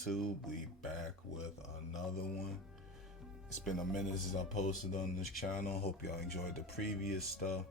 YouTube. We back with another one. It's been a minute since I posted on this channel. Hope y'all enjoyed the previous stuff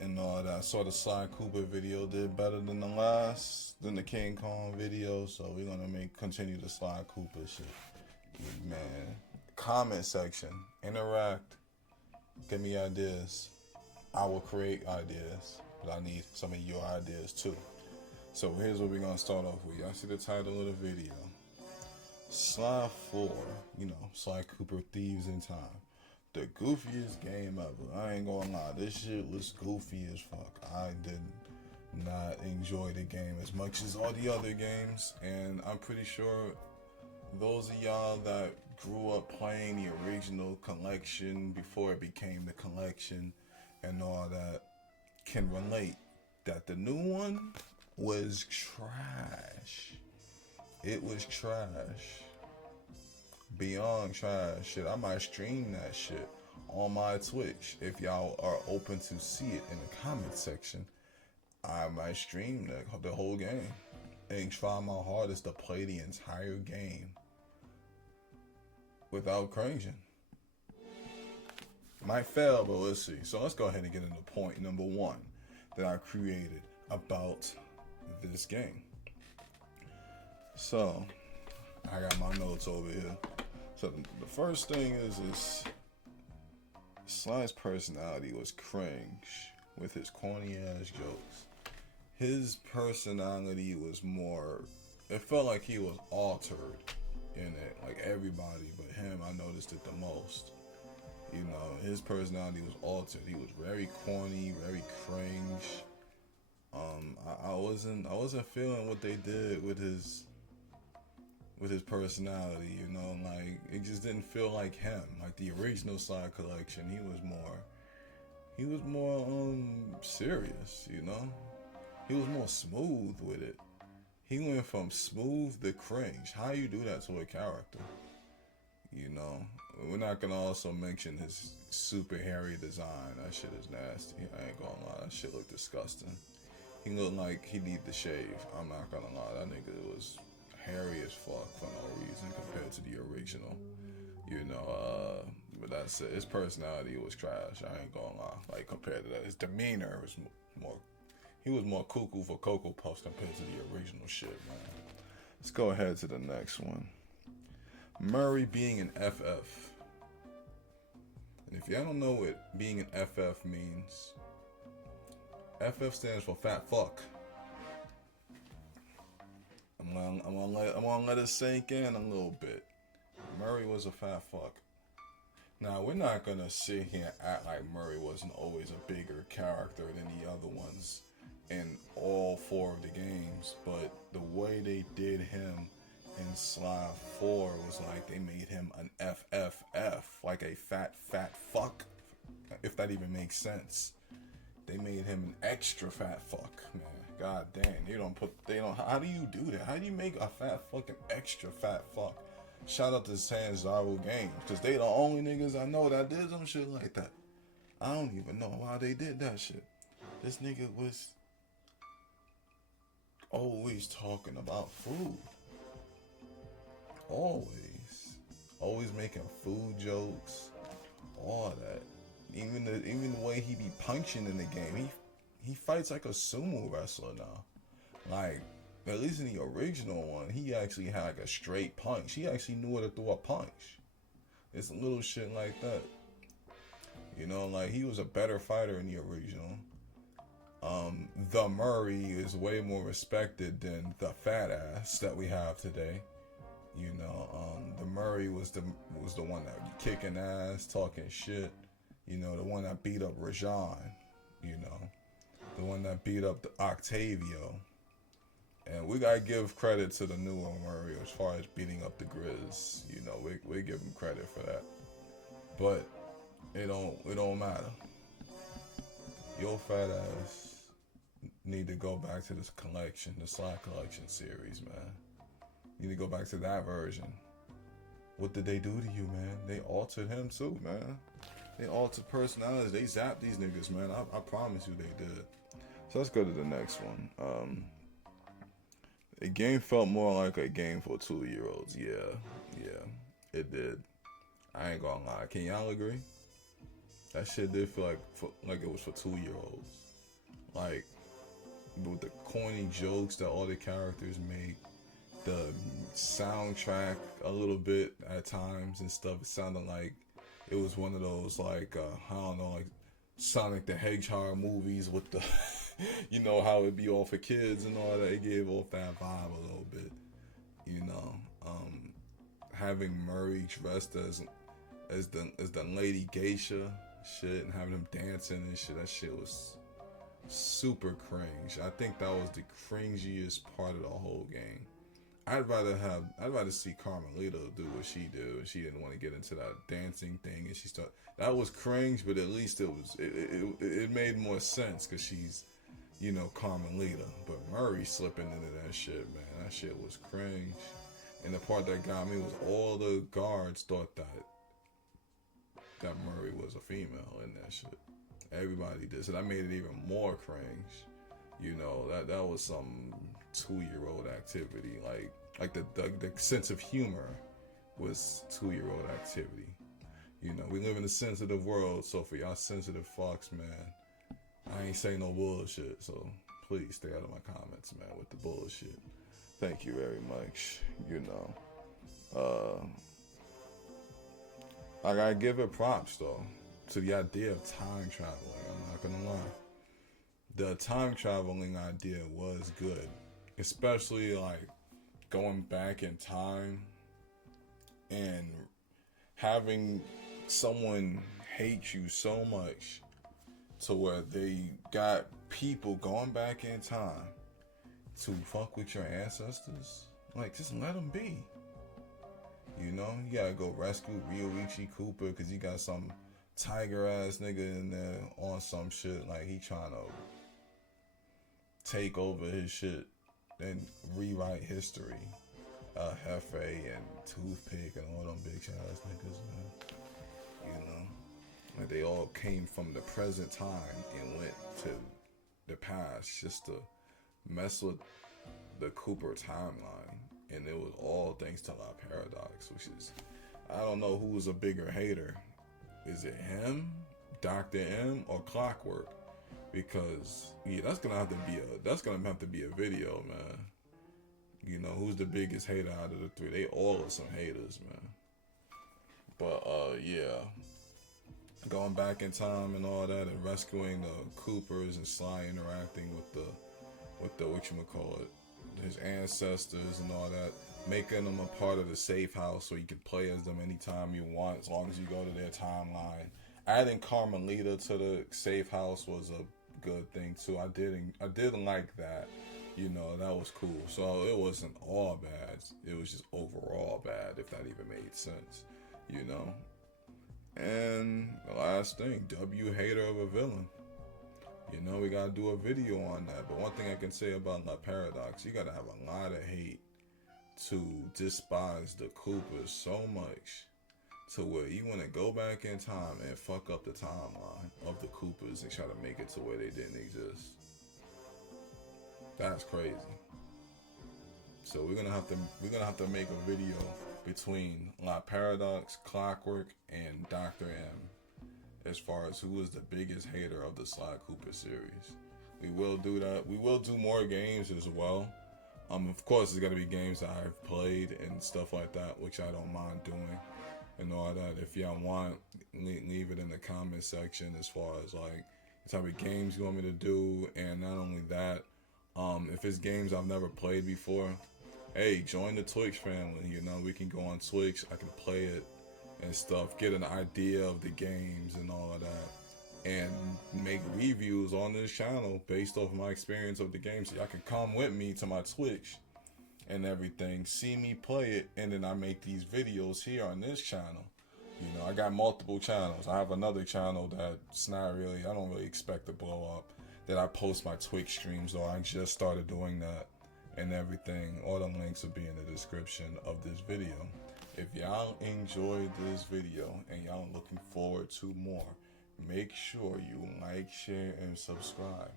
and all that. I saw the Sly Cooper video did better than the King Kong video, so we're gonna continue the Sly Cooper shit. Man, comment section, interact, give me ideas. I will create ideas, but I need some of your ideas too. So here's what we're gonna start off with. Y'all see the title of the video. Sly 4, Sly Cooper Thieves in Time. The goofiest game ever. I ain't gonna lie, this shit was goofy as fuck. I did not enjoy the game as much as all the other games, and I'm pretty sure those of y'all that grew up playing the original collection before it became the collection and all that can relate that the new one was trash. It was trash. Beyond trash. Shit, I might stream that shit on my Twitch. If y'all are open to see it in the comment section, I might stream the whole game and try my hardest to play the entire game without cringing. Might fail, but let's see. So let's go ahead and get into point number one that I created about this game. So I got my notes over here. So the first thing is Sly's personality was cringe with his corny ass jokes. His personality was more, it felt like he was altered in it. Like everybody but him, I noticed it the most. His personality was altered. He was very corny, very cringe. I wasn't feeling what they did with his personality, like it just didn't feel like him. Like the original Sly collection, he was more serious, He was more smooth with it. He went from smooth to cringe. How you do that to a character? We're not gonna also mention his super hairy design. That shit is nasty. I ain't gonna lie, that shit looked disgusting. He looked like he need to shave. I'm not gonna lie, that nigga was hairy as fuck for no reason compared to the original. But that's it. His personality was trash. I ain't gonna lie. Like compared to that, his demeanor was more. He was more cuckoo for Cocoa Puffs compared to the original shit, man. Let's go ahead to the next one. Murray being an FF. And if y'all don't know what being an FF means, FF stands for fat fuck. I'm gonna let it sink in a little bit. Murray was a fat fuck. Now, we're not gonna sit here and act like Murray wasn't always a bigger character than the other ones in all four of the games, but the way they did him in Sly 4 was like they made him an FFF, like a fat fuck, if that even makes sense. They made him an extra fat fuck, man. God damn, how do you do that? How do you make a fat fucking extra fat fuck? Shout out to Sanzaru Games, because they the only niggas I know that did some shit like that. I don't even know why they did that shit. This nigga was always talking about food. Always making food jokes, all that. Even the way he be punching in the game, he fights like a sumo wrestler now. Like, at least in the original one, he actually had like a straight punch. He actually knew how to throw a punch. It's little shit like that. Like he was a better fighter in the original. The Murray is way more respected than the fat ass that we have today. The Murray was the one that was kicking ass, talking shit. The one that beat up Rajan. The one that beat up the Octavio. And we gotta give credit to the newer Murray as far as beating up the Grizz. We give him credit for that. But it don't matter. Your fat ass need to go back to this collection, the Sly Collection series, man. You need to go back to that version. What did they do to you, man? They altered him too, man. They altered personalities. They zapped these niggas, man. I promise you they did. So let's go to the next one. The game felt more like a game for 2-year-olds. Yeah, yeah, it did. I ain't gonna lie. Can y'all agree? That shit did feel like it was for 2-year-olds. Like with the corny jokes that all the characters make, the soundtrack a little bit at times and stuff. It sounded like it was one of those like I don't know, like Sonic the Hedgehog movies with the you know how it'd be all for kids and all that. It gave off that vibe a little bit, you know. Having Murray dressed as the Lady Geisha shit and having him dancing and shit, that shit was super cringe. I think that was the cringiest part of the whole game. I'd rather see Carmelita do what she did. She didn't want to get into that dancing thing, and she started. That was cringe, but at least it made more sense because she's, you know, Carmelita. But Murray slipping into that shit, man, that shit was cringe. And the part that got me was all the guards thought that Murray was a female in that shit. Everybody did, so that made it even more cringe. You know, that was some 2-year-old activity. Like the sense of humor was 2-year-old activity. You know, we live in a sensitive world, so for y'all sensitive fucks, man, I ain't saying no bullshit. So please stay out of my comments, man, with the bullshit. Thank you very much. You know, I gotta give it props though to the idea of time traveling. I'm not gonna lie. The time traveling idea was good, especially like going back in time and having someone hate you so much to where they got people going back in time to fuck with your ancestors. Like, just let them be. You know, you gotta go rescue Ryoichi Cooper because he got some tiger ass nigga in there on some shit. Like, he trying to take over his shit and rewrite history. Hefe and Toothpick and all them bitch ass niggas, man. You know, like they all came from the present time and went to the past just to mess with the Cooper timeline. And it was all thanks to La Paradox, which is, I don't know who was a bigger hater. Is it him, Dr. M, or Clockwork? Because yeah, that's gonna have to be a video, man. You know, who's the biggest hater out of the three? They all are some haters, man. But yeah, going back in time and all that, and rescuing the Coopers and Sly interacting with the whatchamacallit, his ancestors and all that, making them a part of the safe house so you can play as them anytime you want, as long as you go to their timeline. Adding Carmelita to the safe house was a good thing too. I didn't like that. You know, that was cool. So it wasn't all bad. It was just overall bad, if that even made sense. You know? And the last thing, W hater of a villain. You know, we gotta do a video on that. But one thing I can say about La Paradox, you gotta have a lot of hate to despise the Coopers so much to where you want to go back in time and fuck up the timeline of the Coopers and try to make it to where they didn't exist. That's crazy. So we're gonna have to make a video between La Paradox, Clockwork, and Dr. M as far as who is the biggest hater of the Sly Cooper series. We will do that. We will do more games as well. Of course, there's gotta be games that I've played and stuff like that, which I don't mind doing and all that. If y'all want, leave it in the comment section as far as like the type of games you want me to do, and not only that, if it's games I've never played before, hey, join the Twitch family. You know, we can go on Twitch. I can play it and stuff, get an idea of the games and all of that, and make reviews on this channel based off my experience of the game. So y'all can come with me to my Twitch and everything, see me play it, and then I make these videos here on this channel. You know, I got multiple channels. I have another channel that's not really, I don't really expect to blow up, that I post my Twitch streams, or I just started doing that and everything. All the links will be in the description of this video. If y'all enjoyed this video and y'all looking forward to more, make sure you like, share, and subscribe.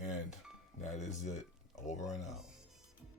And that is it. Over and out.